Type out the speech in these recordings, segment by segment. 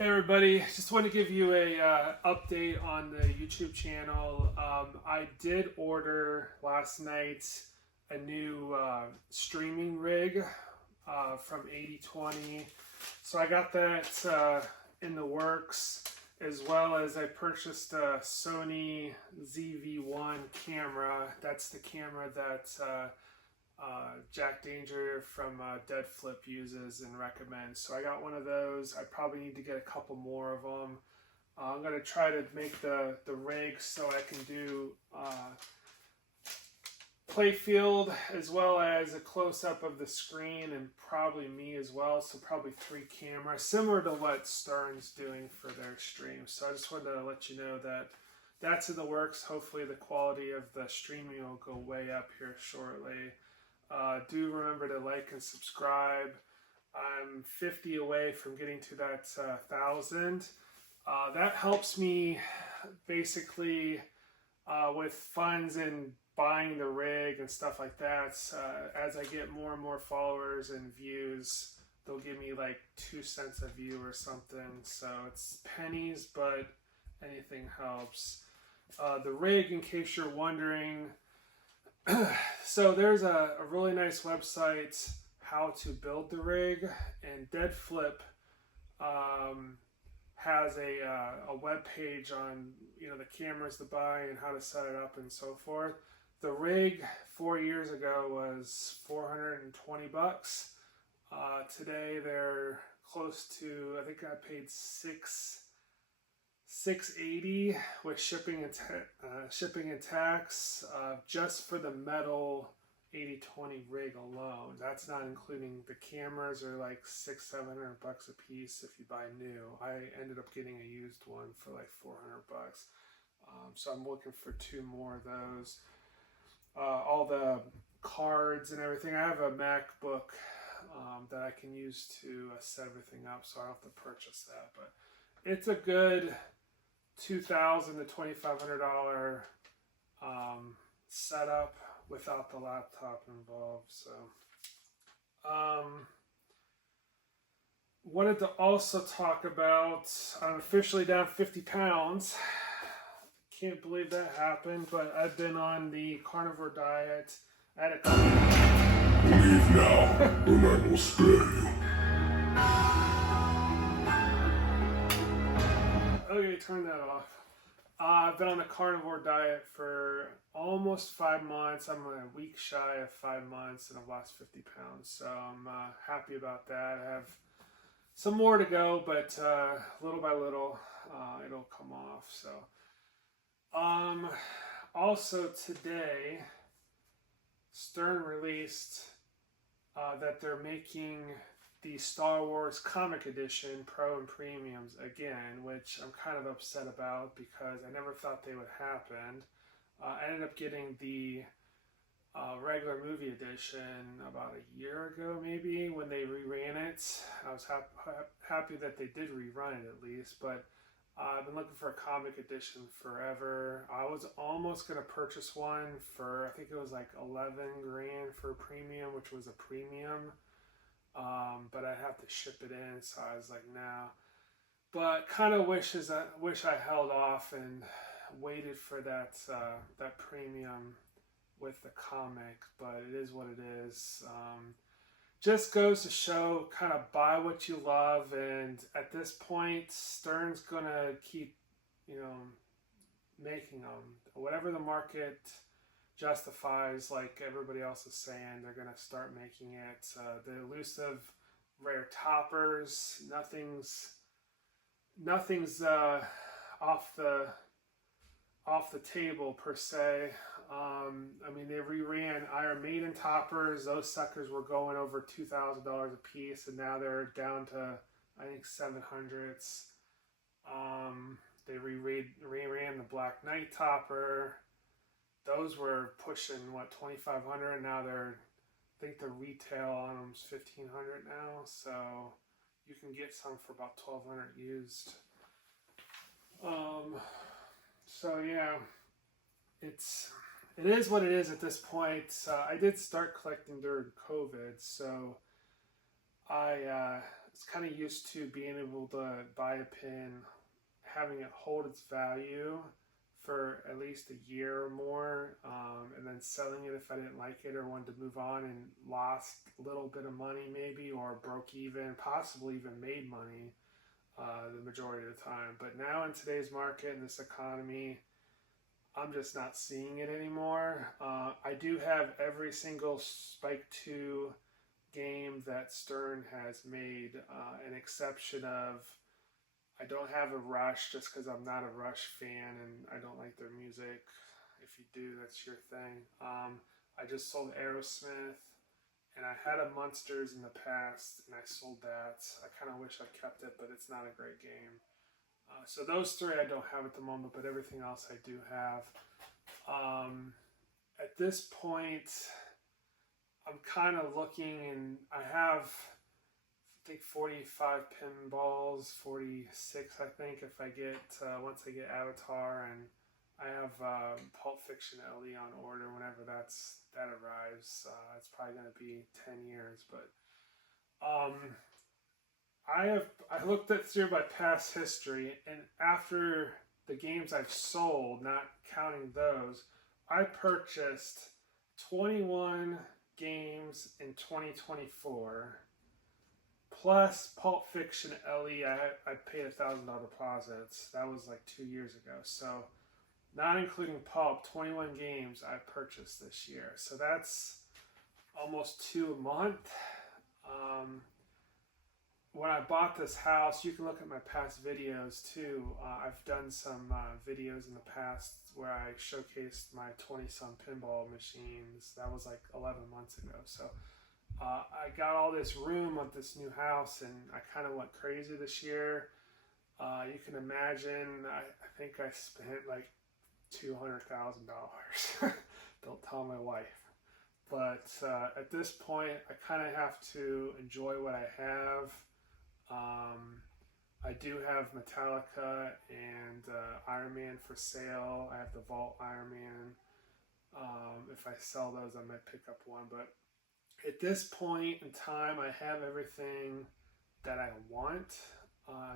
Hey everybody, just want to give you a update on the YouTube channel. I did order last night a new streaming rig from 8020. So I got that in the works, as well as I purchased a Sony ZV-1 camera. That's the camera that Jack Danger from Dead Flip uses and recommends. So I got one of those. I probably need to get a couple more of them. I'm going to try to make the rig so I can do playfield as well as a close-up of the screen and probably me as well. So probably 3 cameras, similar to what Stern's doing for their stream. So I just wanted to let you know that that's in the works. Hopefully the quality of the streaming will go way up here shortly. Do remember to like and subscribe. I'm 50 away from getting to that 1,000. That helps me basically with funds and buying the rig and stuff like that. As I get more and more followers and views, they'll give me like 2 cents a view or something. So it's pennies, but anything helps. The rig, in case you're wondering, so there's a really nice website, how to build the rig, and Dead Flip has a web page on the cameras to buy and how to set it up and so forth. The rig 4 years ago was $420. Today they're close to, I think I paid $680 with shipping and tax, just for the metal 8020 rig alone. That's not including the cameras, are like $600-700 a piece if you buy new. I ended up getting a used one for like $400. So I'm looking for 2 more of those. All the cards and everything. I have a MacBook that I can use to set everything up, so I don't have to purchase that. But it's a good $2,000 to $2,500 setup without the laptop involved. So wanted to also talk about, I'm officially down 50 pounds. Can't believe that happened, but I've been on the carnivore diet. Leave now, or I will spare you. Okay, turn that off. I've been on the carnivore diet for almost 5 months. I'm a week shy of 5 months and I've lost 50 pounds. So I'm happy about that. I have some more to go, but little by little it'll come off. So also today, Stern released that they're making the Star Wars Comic Edition Pro and Premiums again, which I'm kind of upset about because I never thought they would happen. I ended up getting the regular movie edition about a year ago, maybe, when they reran it. I was happy that they did rerun it at least, but I've been looking for a comic edition forever. I was almost going to purchase one for, I think it was like 11 grand for a premium, which was a premium. But I'd have to ship it in, so I was like, nah. But kind of wish I held off and waited for that premium with the comic. But it is what it is. Just goes to show, kind of buy what you love, and at this point, Stern's gonna keep, making them. Whatever the market justifies, like everybody else is saying, they're gonna start making it. The elusive rare toppers, nothing's off the table per se. I mean, they reran Iron Maiden toppers. Those suckers were going over $2,000 a piece, and now they're down to, I think, 700s. They reran the Black Knight topper. Those were pushing, what, 2,500? Now I think the retail on them is 1,500 now. So you can get some for about 1,200 used. So yeah, it is what it is at this point. I did start collecting during COVID, so I was kind of used to being able to buy a pin, having it hold its value for at least a year or more, and then selling it if I didn't like it or wanted to move on and lost a little bit of money maybe, or broke even, possibly even made money the majority of the time. But now in today's market and this economy, I'm just not seeing it anymore. I do have every single Spike 2 game that Stern has made, an exception of I don't have a Rush just because I'm not a Rush fan and I don't like their music. If you do, that's your thing. I just sold Aerosmith, and I had a Munsters in the past, and I sold that. I kind of wish I kept it, but it's not a great game. So those three I don't have at the moment, but everything else I do have. At this point, I'm kind of looking, and I have, I think, 45 pinballs, 46 I think if I get, once I get Avatar, and I have Pulp Fiction LE on order whenever that arrives. It's probably going to be 10 years, but I looked through my past history, and after the games I've sold, not counting those, I purchased 21 games in 2024, plus Pulp Fiction LE. I paid $1,000 deposits. That was like 2 years ago. So, not including Pulp, 21 games I purchased this year. So that's almost 2 a month. When I bought this house, you can look at my past videos too. I've done some videos in the past where I showcased my 20-some pinball machines. That was like 11 months ago. So I got all this room at this new house, and I kind of went crazy this year. You can imagine, I think I spent like $200,000. Don't tell my wife. But at this point, I kind of have to enjoy what I have. I do have Metallica and Iron Man for sale. I have the Vault Iron Man. If I sell those, I might pick up one. But at this point in time, I have everything that I want.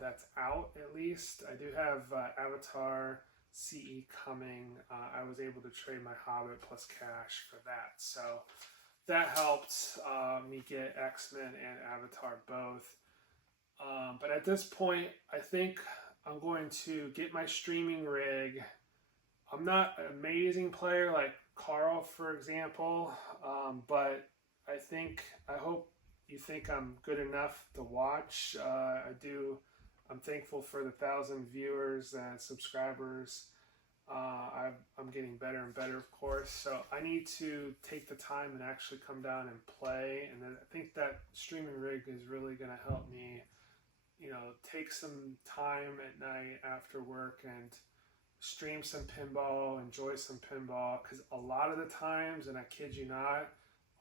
That's out, at least. I do have Avatar CE coming. I was able to trade my Hobbit plus cash for that. So that helped me get X-Men and Avatar both. But at this point, I think I'm going to get my streaming rig. I'm not an amazing player like Carl, for example, but I hope you think I'm good enough to watch. I'm thankful for the 1,000 viewers and subscribers. I'm getting better and better, of course. So I need to take the time and actually come down and play. And then I think that streaming rig is really going to help me, take some time at night after work and stream some pinball, enjoy some pinball. Because a lot of the times, and I kid you not,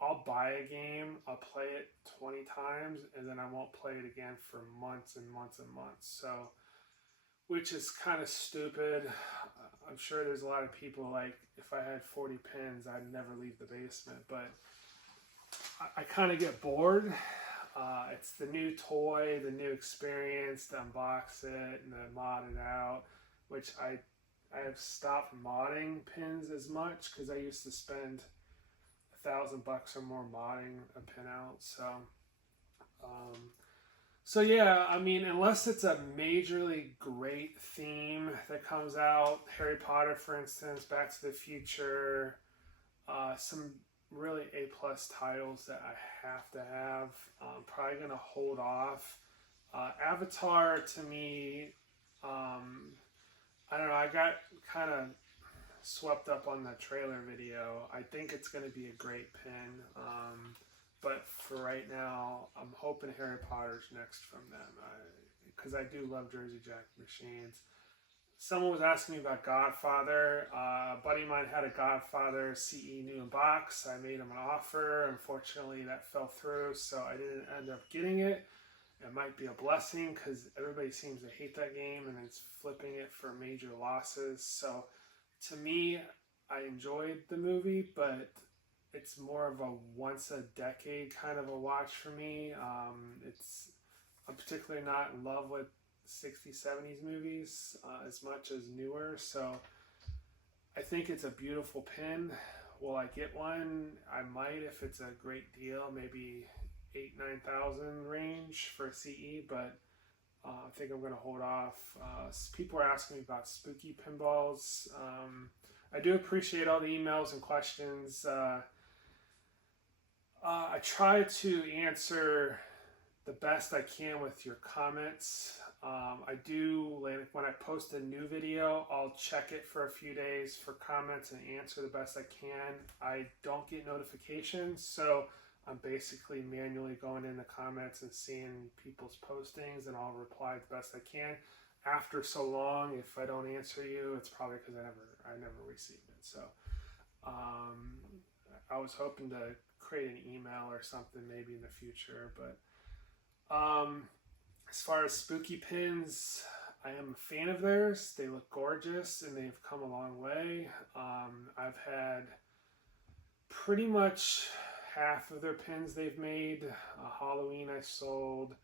I'll buy a game, I'll play it 20 times, and then I won't play it again for months and months and months. So, which is kind of stupid. I'm sure there's a lot of people like, if I had 40 pins, I'd never leave the basement. But I kind of get bored. It's the new toy, the new experience, to unbox it and to mod it out, which I have stopped modding pins as much because I used to spend $1,000 or more modding a pin out. So yeah, I mean, unless it's a majorly great theme that comes out, Harry Potter, for instance, Back to the Future, some really A-plus titles that I have to have. I'm probably going to hold off. Avatar, to me, I don't know, I got kind of swept up on the trailer video. I think it's going to be a great pin, but for right now, I'm hoping Harry Potter's next from them, because I do love Jersey Jack machines. Someone was asking me about Godfather. A buddy of mine had a Godfather CE new in box. I made him an offer. Unfortunately, that fell through, so I didn't end up getting it. It might be a blessing because everybody seems to hate that game and it's flipping it for major losses. So to me, I enjoyed the movie, but it's more of a once a decade kind of a watch for me. I'm particularly not in love with 60s, 70s movies as much as newer. So I think it's a beautiful pin. Will I get one? I might if it's a great deal, maybe 8,000-9,000 range for CE, but I think I'm going to hold off. People are asking me about spooky pinballs. I do appreciate all the emails and questions. I try to answer the best I can with your comments. I do, when I post a new video, I'll check it for a few days for comments and answer the best I can. I don't get notifications, so I'm basically manually going in the comments and seeing people's postings, and I'll reply the best I can. After so long, if I don't answer you, it's probably because I never received it. So I was hoping to create an email or something maybe in the future, but as far as spooky pins, I am a fan of theirs. They look gorgeous and they've come a long way. I've had pretty much half of their pins they've made. Halloween I sold.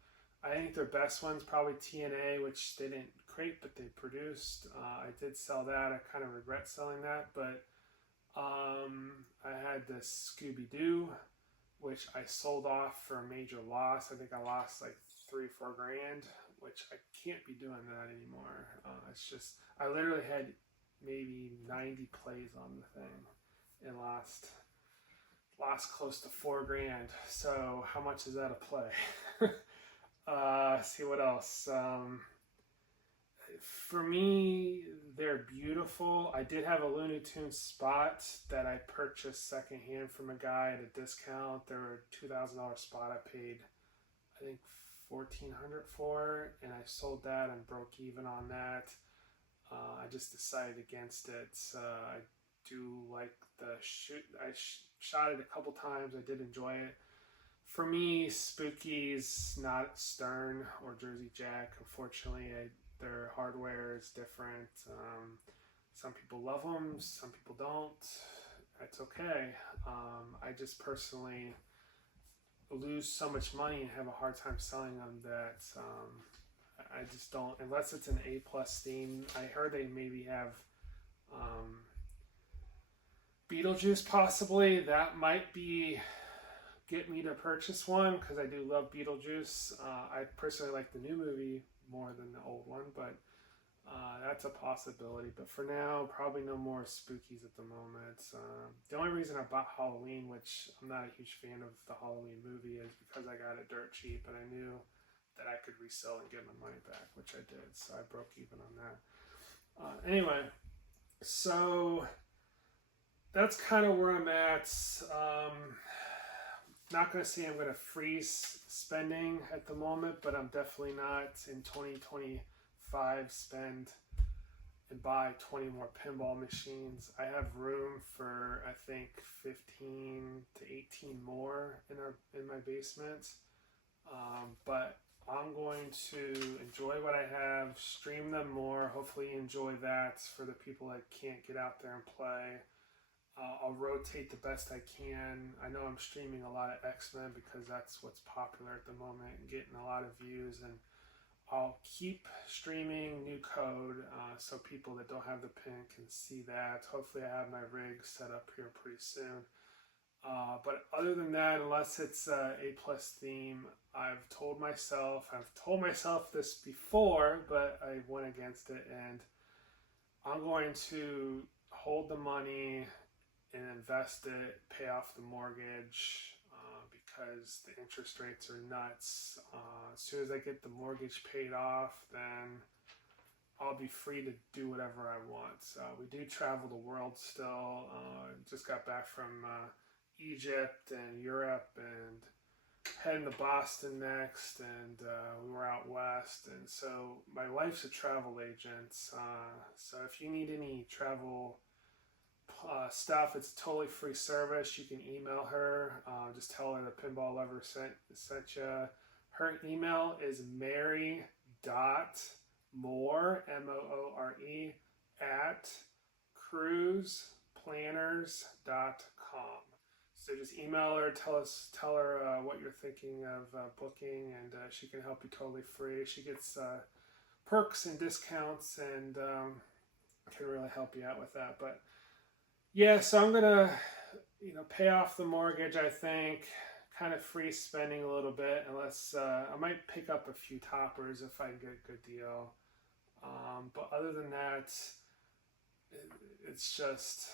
I think their best one's probably TNA, which they didn't create but they produced. I did sell that. I kind of regret selling that, but I had this Scooby-Doo, which I sold off for a major loss. I think I lost like $3-4 grand, which I can't be doing that anymore. It's just, I literally had maybe 90 plays on the thing and lost close to $4 grand. So how much is that a play? See what else. For me, they're beautiful. I did have a Looney Tunes spot that I purchased secondhand from a guy at a discount. They were a $2,000 spot. I paid, I think, $1,400 for, and I sold that and broke even on that. I just decided against it. I do like the shoot. I shot it a couple times. I did enjoy it. For me, Spooky's not Stern or Jersey Jack. Unfortunately, their hardware is different. Some people love them, some people don't. That's okay. I just personally lose so much money and have a hard time selling them that I just don't, unless it's an A+ theme. I heard they maybe have Beetlejuice possibly. That might be get me to purchase one because I do love Beetlejuice. I personally like the new movie more than the old one, but that's a possibility. But for now, probably no more spookies at the moment. The only reason I bought Halloween, which I'm not a huge fan of the Halloween movie, is because I got it dirt cheap and I knew that I could resell and get my money back, which I did. So I broke even on that. Anyway, so that's kind of where I'm at. Not going to say I'm going to freeze spending at the moment, but I'm definitely not in 2025 spend and buy 20 more pinball machines. I have room for, I think, 15 to 18 more in my basement, but I'm going to enjoy what I have, stream them more, hopefully enjoy that for the people that can't get out there and play. I'll rotate the best I can. I know I'm streaming a lot of X-Men because that's what's popular at the moment and getting a lot of views, and I'll keep streaming new code so people that don't have the pin can see that. Hopefully I have my rig set up here pretty soon. But other than that, unless it's a A+ theme, I've told myself this before, but I went against it, and I'm going to hold the money and invest it, pay off the mortgage, because the interest rates are nuts. As soon as I get the mortgage paid off, then I'll be free to do whatever I want. We do travel the world still. Just got back from Egypt and Europe and heading to Boston next, and we were out west. And so my wife's a travel agent, so if you need any travel stuff, it's a totally free service. You can email her. Just tell her the Pinball Lover sent you. Her email is mary.moore, MOORE, at cruiseplanners.com. So just email her, tell her what you're thinking of booking, and she can help you totally free. She gets perks and discounts, and can really help you out with that. But yeah, so I'm gonna, pay off the mortgage. I think kind of free spending a little bit, unless I might pick up a few toppers if I get a good deal. But other than that, it's just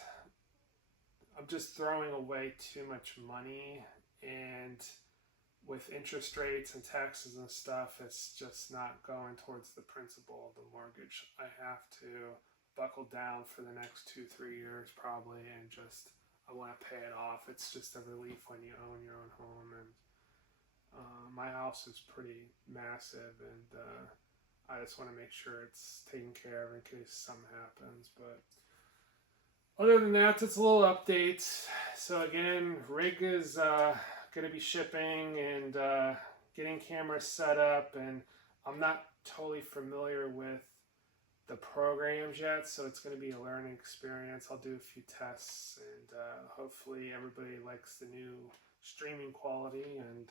I'm just throwing away too much money, and with interest rates and taxes and stuff, it's just not going towards the principal of the mortgage. I have to buckle down for the next 2-3 years probably, and just I want to pay it off. It's just a relief when you own your own home, and my house is pretty massive, and I just want to make sure it's taken care of in case something happens. But other than that, it's a little update. So again, rig is going to be shipping, and getting cameras set up, and I'm not totally familiar with the programs yet, so it's going to be a learning experience. I'll do a few tests, and hopefully everybody likes the new streaming quality, and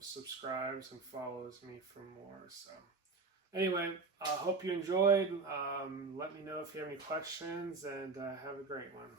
subscribes and follows me for more. So anyway, I hope you enjoyed. Let me know if you have any questions, and have a great one.